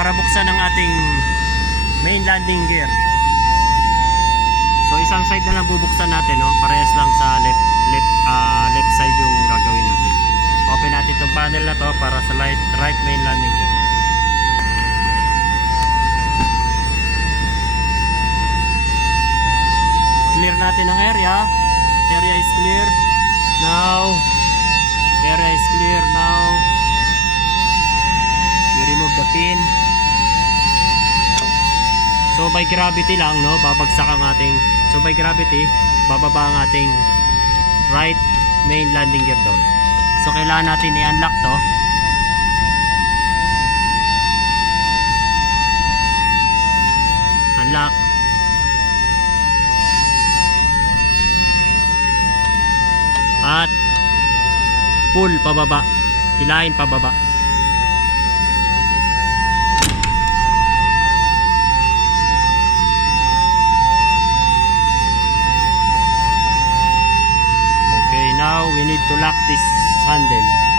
para buksan ang ating main landing gear. So isang side na lang bubuksan natin, no? Parehas lang sa left side yung gagawin natin. Open natin itong panel na to para sa right main landing gear. Clear natin ang area. Area is clear. Now, area is clear. Now, we remove the pin. So by gravity lang, no, babagsak ang ating, so by gravity bababa ang ating right main landing gear door. So kailangan natin i-unlock to. Unlock. At pull pababa, hilahin pababa. Okay, now we need to lock this handle.